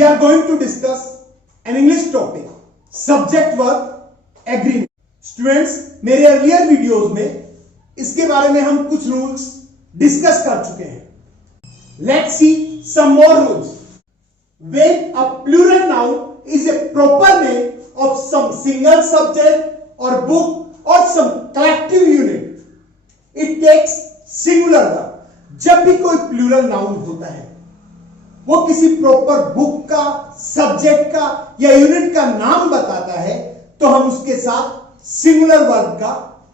we are going to discuss an English topic, subject verb agreement. Students, मेरे earlier videos में इसके बारे में हम कुछ रूल्स डिस्कस कर चुके हैं. Let's see some more rules. When a plural noun is a proper name of some single subject or book or some collective unit, it takes singular verb. जब भी कोई प्लूरल नाउन होता है वो किसी प्रॉपर बुक का, subject का या यूनिट का नाम बताता है तो हम उसके साथ सिंगुलर वर्ब का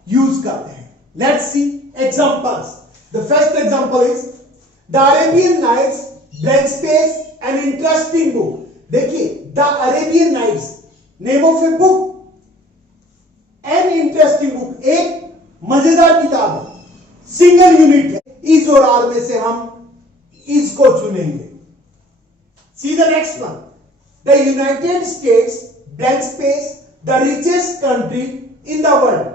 यूज करते हैं. Let's see examples. The first example is the Arabian Nights blank space an interesting book. देखिए, the Arabian Nights name of a book, an interesting book एक मजेदार किताब है, सिंगल यूनिट है. इज और आर में से हम इज को चुनेंगे. See the next one. The United States blank space the richest country in the world.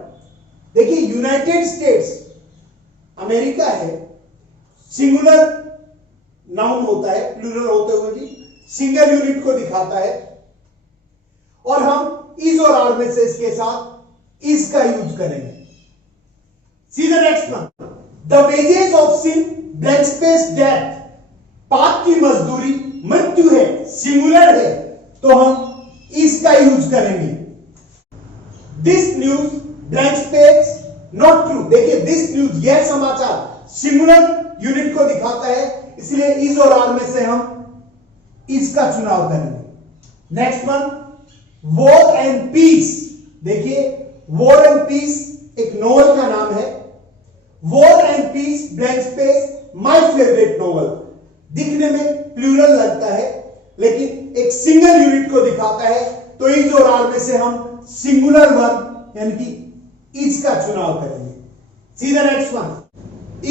देखिए, यूनाइटेड स्टेट्स अमेरिका है, सिंगुलर नाउन होता है, प्लूरल होते हुए भी सिंगल यूनिट को दिखाता है और हम इज और आर में से इसके साथ इज का यूज करेंगे. See the next one. The wages of sin blank space death. पाप की मजदूरी मृत्यु है, सिंगुलर है तो हम इसका यूज करेंगे. This news blank space not true. देखिए, दिस न्यूज यह समाचार सिंगुलर यूनिट को दिखाता है, इसलिए इज और आर में से हम इसका चुनाव करेंगे. Next one, War and Peace. देखिए, वॉर एंड पीस एक नोवेल का नाम है. War and Peace blank space my favourite novel. दिखने में प्लूरल लगता है लेकिन एक सिंगल यूनिट को दिखाता है तो इज और आर में से हम सिंगुलर वर्ब यानी कि इज का चुनाव करेंगे. See the next one.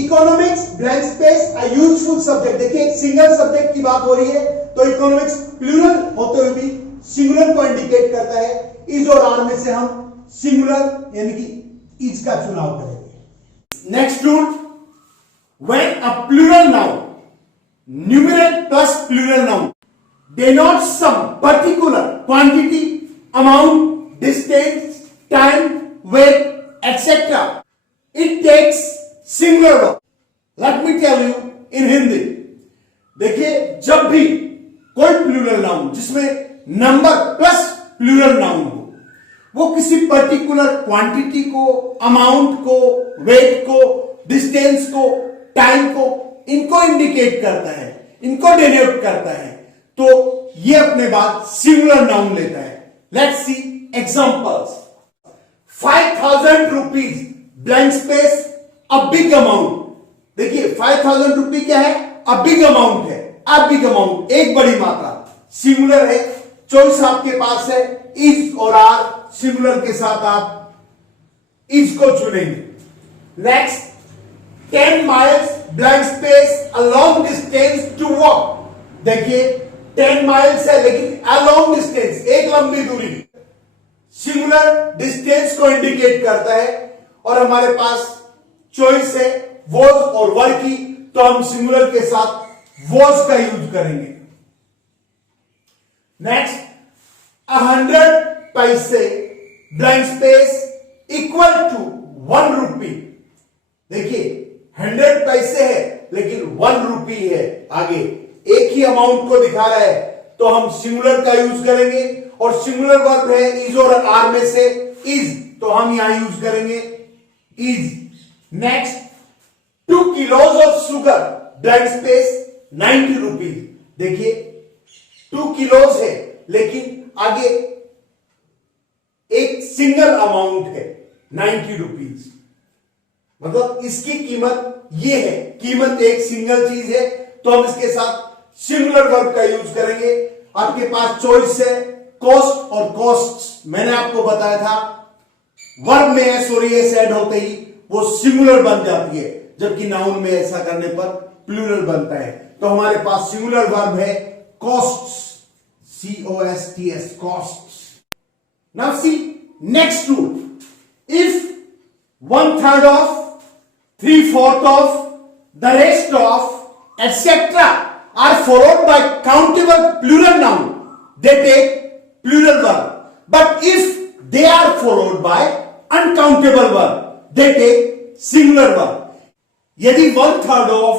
Economics blank space a useful subject. देखिए, एक सिंगल सब्जेक्ट की बात हो रही है तो इकोनॉमिक्स प्लूरल होते हुए भी सिंगुलर को इंडिकेट करता है. इज और आर में से हम सिंगुलर यानी कि इज का चुनाव करेंगे. Next rule. When a plural noun numeral plus plural noun denotes some particular quantity, amount, distance, time, weight, etc. It takes singular verb. Let me tell you in Hindi. देखिए, जब भी कोई plural noun जिसमें number plus plural noun हो वो किसी particular quantity को, amount को, वेट को, डिस्टेंस को, टाइम को, इनको इंडिकेट करता है, इनको डिनोट करता है तो ये अपने बाद सिंगुलर नाउन लेता है. Let's see examples. 5,000 rupees blank space a big amount. देखिए, 5,000 रुपी क्या है? अ बिग अमाउंट है. अ बिग अमाउंट एक बड़ी मात्रा, सिंगुलर है. चॉइस आपके पास है इज और आर. सिंगुलर के साथ आप इज को चुनेंगे. Next, 10 miles blank space a long distance to walk. देखिए, 10 miles है लेकिन अ लॉन्ग डिस्टेंस एक लंबी दूरी, सिंगुलर डिस्टेंस को इंडिकेट करता है और हमारे पास चॉइस है वॉज और वर की तो हम सिंगुलर के साथ वॉज का यूज करेंगे. नेक्स्ट, 100 पैसे ब्लैंक स्पेस इक्वल टू 1 रुपी. देखिए, 100 पैसे है लेकिन 1 रुपी है, आगे एक ही अमाउंट को दिखा रहा है तो हम सिंगुलर का यूज करेंगे और सिंगुलर वर्ब है इज और आर में से इज तो हम यहां यूज करेंगे is. Next, 2 kilos of sugar blank space 90 rupees. देखिए, 2 kilos है लेकिन आगे एक सिंगल अमाउंट है 90 रुपीज. मतलब इसकी कीमत ये है, कीमत एक सिंगल चीज है तो हम इसके साथ सिंगुलर वर्ब का यूज करेंगे. आपके पास चॉइस है कॉस्ट और कॉस्ट्स. मैंने आपको बताया था वर्ब में एस और एस ऐड होते ही वो सिंगुलर बन जाती है जबकि नाउन में ऐसा करने पर प्लूरल बनता है. तो हमारे पास सिंगुलर वर्ब है costs, COSTS, costs. Now see next rule. If 1/3 of, 3/4 of, the rest of, etc. are followed by countable plural noun, they take plural verb. But if they are followed by uncountable verb, they take singular verb. यदि 1/3 of,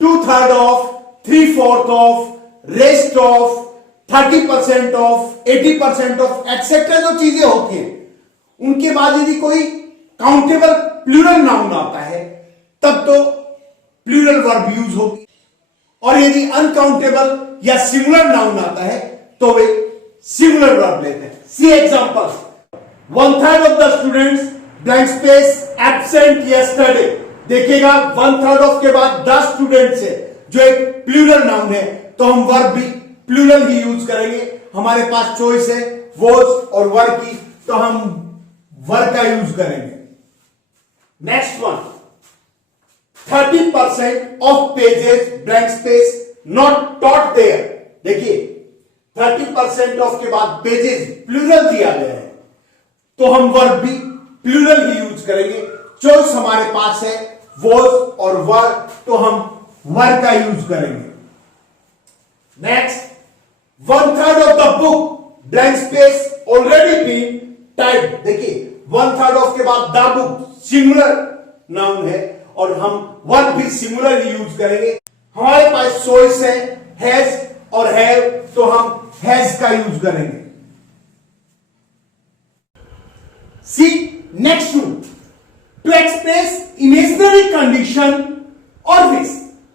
2/3 of, 3/4 of, rest of, 30% of, 80% of etcetera जो चीजें होती हैं, उनके बाद यदि कोई countable plural noun आता है तब तो प्लूरल वर्ब यूज होगी, और यदि अनकाउंटेबल या सिंगुलर नाउन आता है तो वे सिंगुलर वर्ब लेते हैं. सी example. 1/3 of the students blank space absent yesterday. देखिएगा 1/3 ऑफ के बाद 10 स्टूडेंट्स है जो एक प्लूरल नाउन है, तो हम वर्ब भी प्लूरल ही यूज करेंगे. हमारे पास चॉइस है वॉज और वर की, तो हम वर का यूज करेंगे. Next one. 30% of pages blank space not taught there. देखिए 30% ऑफ के बाद पेजेस प्लूरल दिया गया है, तो हम वर्ब भी प्लूरल ही यूज करेंगे. चॉइस हमारे पास है वॉज और वर, तो हम वर का यूज करेंगे. Next. 1/3 of the book blank space already been typed. देखिए 1/3 ऑफ के बाद द बुक सिंगुलर नाउन है और हम वर्ब भी सिंगुलर ही यूज करेंगे. हमारे पास चॉइस है हैज और हैव, तो हम हैज का यूज करेंगे. See next rule. To express imaginary condition और wish,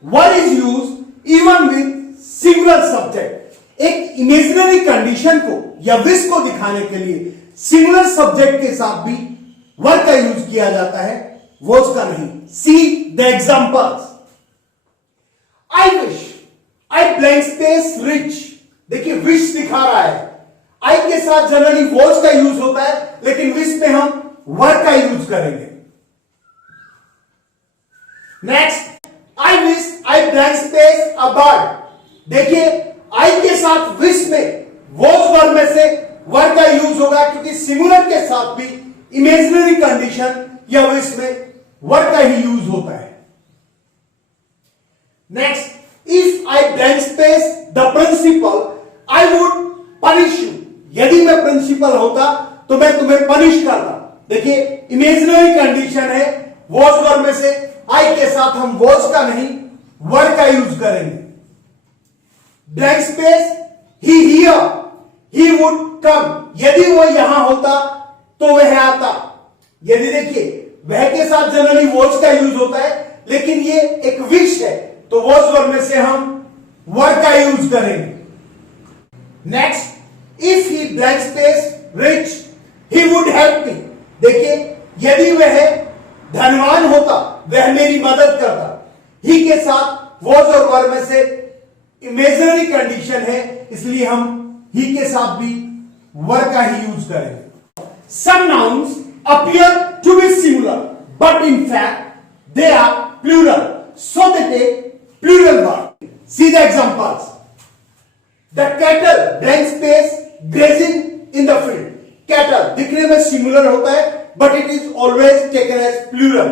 were is use even with singular subject. एक इमेजिनरी कंडीशन को या विश को दिखाने के लिए सिंगुलर सब्जेक्ट के साथ भी वर का यूज किया जाता है, वॉज का नहीं. सी the examples. I wish I blank space rich. देखिए विश दिखा रहा है, आई के साथ जनरली वॉज का यूज होता है, लेकिन विश में हम वर का यूज करेंगे. Next. I wish I blank space a bird. देखिए आई के साथ विश में वॉज वर्ब में से वर का यूज होगा, क्योंकि सिंगुलर के साथ भी इमेजिनरी कंडीशन या विश में वर का ही यूज होता है. Next. If I blank space the principal I would punish you. यदि मैं प्रिंसिपल होता तो मैं तुम्हें पनिश करता. देखिए इमेजिनरी कंडीशन है, वॉज वर्ब में से आई के साथ हम वॉज का नहीं वर का यूज करेंगे. Blank space he here he would come. यदि वो यहां होता तो वह आता. यदि देखिए वह के साथ जनरली वॉज का यूज होता है, लेकिन ये एक विश है, तो वॉज वर्ब में से हम वर का यूज करेंगे. Next. If he blank space rich he would help me. देखिए यदि वह धनवान होता वह मेरी मदद करता. ही के साथ वॉज और वर में से इमेजिनरी कंडीशन है, इसलिए हम ही के साथ भी वर का ही यूज करेंगे. Some nouns appear to be singular but in fact they are plural, so they take plural verb. See the examples. The cattle blank space grazing in the field. Cattle दिखने में सिंगुलर होता है, but it is always taken as plural.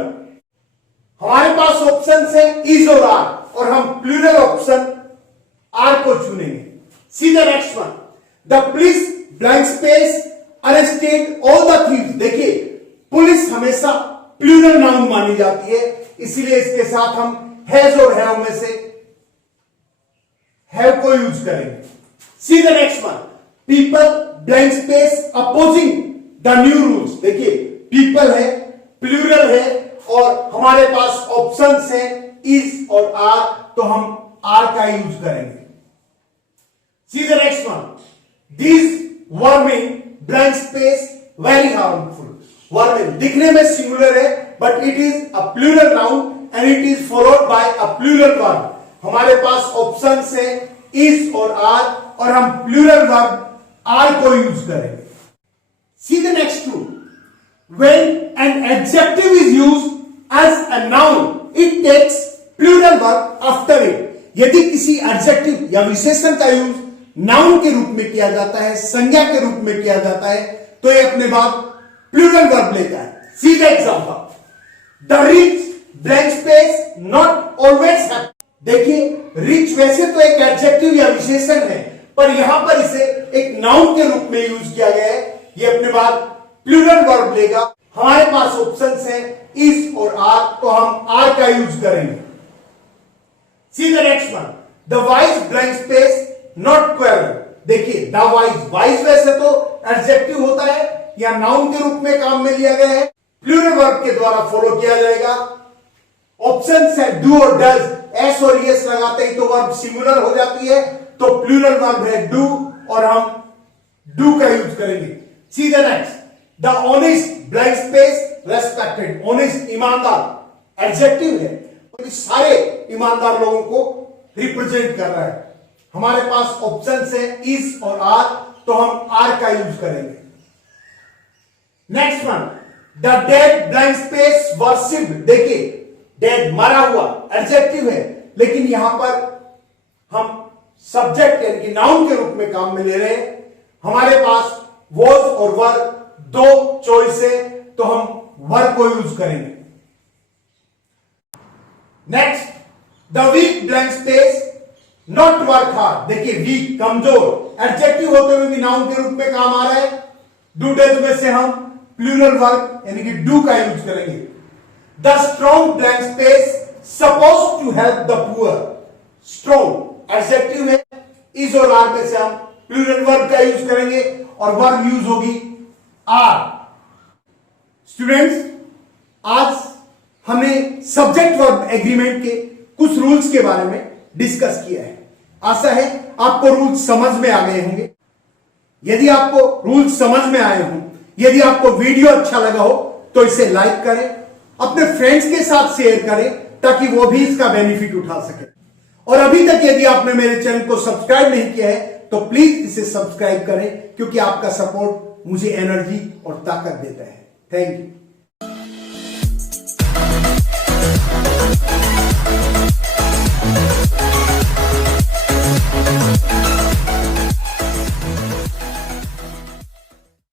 हमारे पास option है is और are, और हम प्लूरल ऑप्शन आर को चुनेंगे. See the next one. The police blank space arrested all the thieves. देखिए पुलिस हमेशा प्लूरल नाउन मानी जाती है, इसीलिए इसके साथ हम हैज और हैव में से हैव को यूज करेंगे. See the next one. People blank space opposing the new rules. देखिए पीपल है, प्लूरल है, और हमारे पास ऑप्शंस है इज और आर, तो हम आर का यूज करेंगे. See the next one. These vermin blank space very harmful. Vermin दिखने में सिंगुलर है, but it is a plural noun and it is followed by a plural verb. हमारे पास ऑप्शंस है इज और आर, और हम प्लूरल वर्ब आर को यूज करेंगे. See the next rule. When an adjective is used as a noun, it takes plural verb after it. यदि किसी एडजेक्टिव या विशेषण का यूज नाउन के रूप में किया जाता है, संज्ञा के रूप में किया जाता है, तो ये अपने बाद प्लूरल वर्ब लेता है. See the example. The rich blank space not always happy. देखिए रिच वैसे तो एक एडजेक्टिव या विशेषण है, पर यहां पर इसे एक नाउन के रूप में यूज किया गया है। ये अपने बाद प्लूरल वर्ब लेगा। हमारे पास ऑप्शंस हैं इज और आर, तो हम आर का यूज करेंगे। See the next one, the wise blank space not quarrel. देखिए द वाइज, वाइज वैसे तो एडजेक्टिव होता है या नाउन के रूप में काम में लिया गया है, प्लूरल वर्ब के द्वारा फॉलो किया जाएगा। ऑप्शन है डू और डज, एस और एस लगाते ही तो वर्ब सिंगुलर हो जाती है, तो प्लूरल वर्ब है डू और हम डू का यूज करेंगे। See the next, the honest blank space respected. Honest ईमानदार एडजेक्टिव है, तो सारे ईमानदार लोगों को रिप्रेजेंट कर रहा है। हमारे पास ऑप्शन है इज और आर, तो हम आर का यूज करेंगे। Next one, the dead blank space worshipped. देखिए डेड मरा हुआ एडजेक्टिव है, लेकिन यहां पर हम सब्जेक्ट यानी कि नाउन के रूप में काम में ले रहे हैं। हमारे पास वॉज और वर दो चॉइस है, तो हम वर को यूज करेंगे। Next, the weak blank space not work hard. देखिए वीक कमजोर एडजेक्टिव होते हुए भी नाउन के रूप में काम आ रहा है। डू डज में से हम प्लूरल वर्ब यानी कि डू का यूज करेंगे। The strong blank space suppose to help the poor. Strong adjective है, इज और आर में से हम प्लूरल वर्ब का यूज करेंगे और वर्ब यूज होगी आर। स्टूडेंट्स, आज हमने सब्जेक्ट वर्ब एग्रीमेंट के कुछ रूल्स के बारे में डिस्कस किया है। आशा है आपको रूल्स समझ में आ गए होंगे। यदि आपको रूल्स समझ में आए हों, यदि आपको वीडियो अच्छा लगा हो, तो इसे लाइक करें, अपने फ्रेंड्स के साथ शेयर करें, ताकि वो भी इसका बेनिफिट उठा सके। और अभी तक यदि आपने मेरे चैनल को सब्सक्राइब नहीं किया है, तो प्लीज इसे सब्सक्राइब करें, क्योंकि आपका सपोर्ट मुझे एनर्जी और ताकत देता है। Thank you.